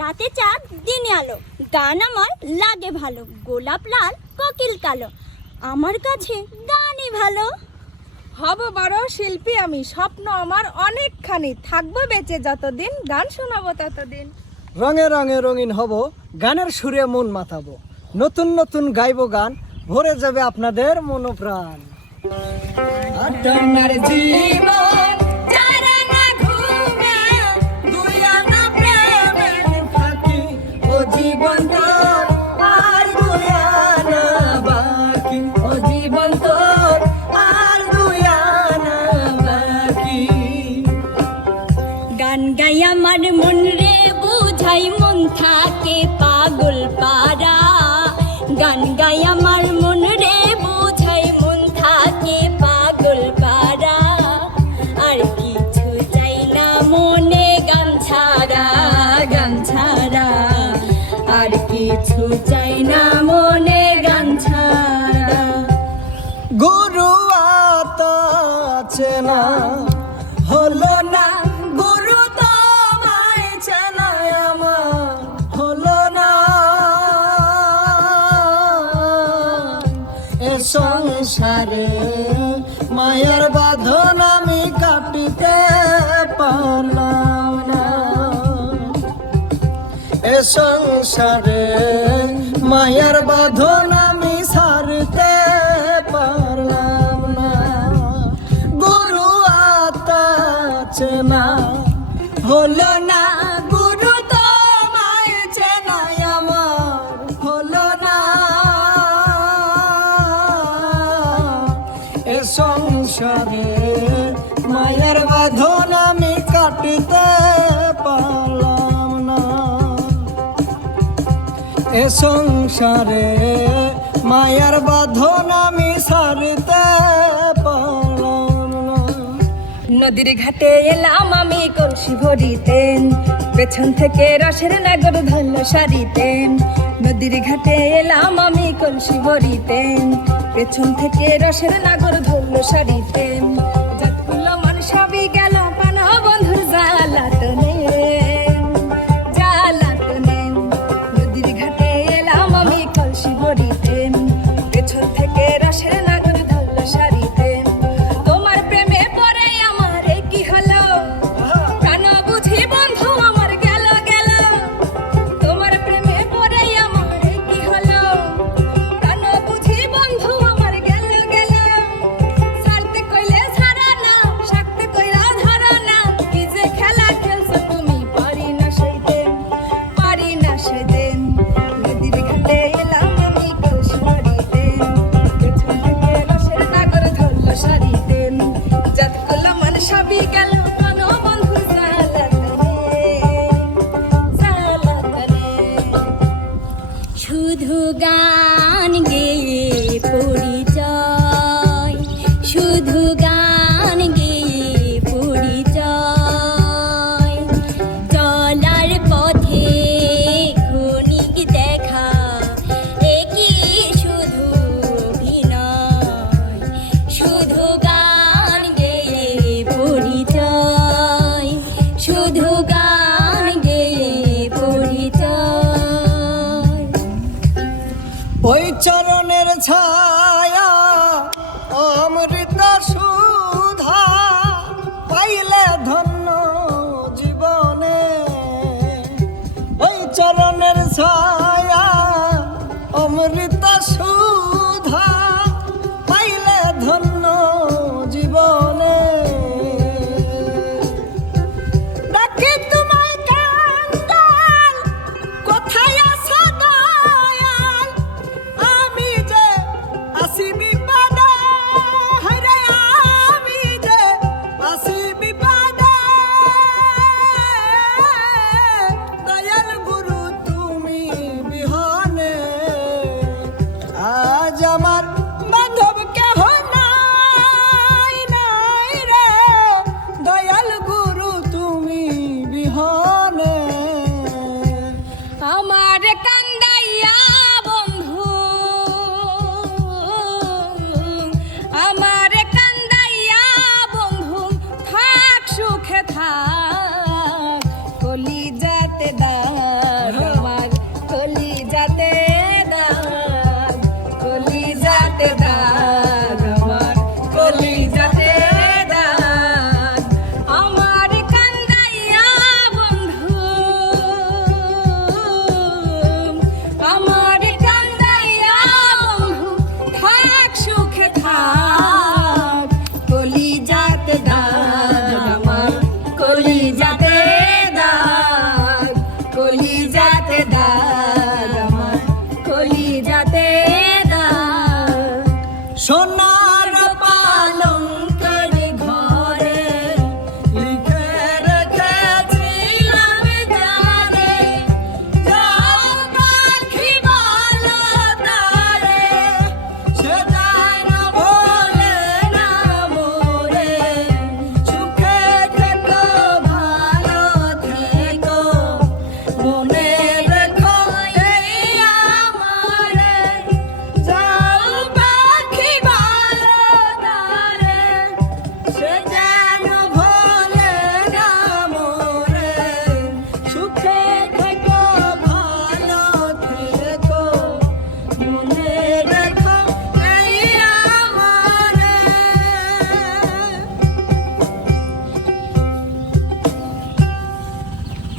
রাতে চাঁদ দিনে আলো, গান আমার লাগে ভালো, গোলাপ লাল কোকিল কালো, আমার কাছে গানই ভালো। হব বড় শিল্পী আমি, স্বপ্ন আমার অনেকখানি, থাকবো বেঁচে যতদিন, গান শোনাবো ততদিন। রঙে রঙে রঙিন হব, গানের সুরে মন মাতাবো, নতুন নতুন গাইবো গান, ভরে যাবে আপনাদের মনোপ্রাণ। আপনার জীবন যারা না ঘুমে, দুই আনা প্রেমের ফাঁকি, ও জীবন তোর আর দুই আনা বাকি, ও জীবন তোর আর দুই আনা বাকি। গান গাই আমার মন রে বুঝাই, মন থাকে পাগল পারা। গান গাই আমার মন রে বুঝাই, মন থাকে পাগল পারা। আর কিছু চাই না মনে গান ছাড়া, গান ছাড়া। আর কিছু চাই না মনে গান ছাড়া। গুরু চেনা হলো না, গুরু তোমায় চেনা আমার হলো না। এ সংসারে মায়ার বাঁধন আমি কাটিতে পারলাম না। এ সংসারে মায়ার বাঁধন আমি সারতে পারলাম না। গুরু আতা চেনা হলো না, গুরু তোমায় চেনা আমার হলো না। এ সংসারে মায়ার বাঁধন আমি কাটিতে পারলাম না। এ সংসারে মায়ার বাঁধন আমি সারতে পারলাম না। নদীর ঘাটে এলাম আমি কলসি ভরিতেন, পেছন থেকে রসের নাগর ধরল সারিতেন। নদীর ঘাটে এলাম আমি কলসি ভরিতেন, পেছন থেকে রসের নাগর ধরল সারিতেন। যতগুলো মানুষ সবই গেল পানা বন্ধুর জ্বালাতনে, জ্বালাতনে। নদীর ঘাটে এলাম আমি কলসি ভরিতেন, পেছন থেকে রসের নাগর ধরল সারিতেন। তোমার প্রেমে পড়ে আমার এই কি হলো, কেন বুঝি বন্ধু আমার গেল গেল। তোমার প্রেমে পড়ে আমার এই কি হলো, কেন বুঝি বন্ধু আমার গেল গেল। ছাড়তে কইলে ছাড়া না, সাথে কইরা ধরা না, কি যে খেলা খেলছো তুমি পারি না সইতে, পারি না সেদিন। নদীর ঘাটে এলাম আমি কলসি ভরিতেন, পেছন থেকে রসের নাগর ধরল সারিতেন। যতগুলো মানুষ সবই গেল কেন বন্ধু জ্বালাতনে, জ্বালাতনে। শুধু গান গেয়ে পরিচয়, শুধু গান গেয়ে পরিচয়। চলার পথে ক্ষণিক দেখা, একই শুধু অভিনয়। শুধু গান গেয়ে পরিচয়, শুধু গান গেয়ে পরিচয়। ওই চরণের ছায়া অমৃত সুধা, পাইলে ধন্য জীবনে। ওই চরণের ছায়া অমৃত সুধা, পাইলে ধন্য জীবনে। ডাকি তোমায় কাঙ্গাল, কোথায় আছো দয়াল, আমি যে আসি বিপদে, হায়রে আমি যে আসি বিপদে। দয়াল গুরু তুমি চলে যা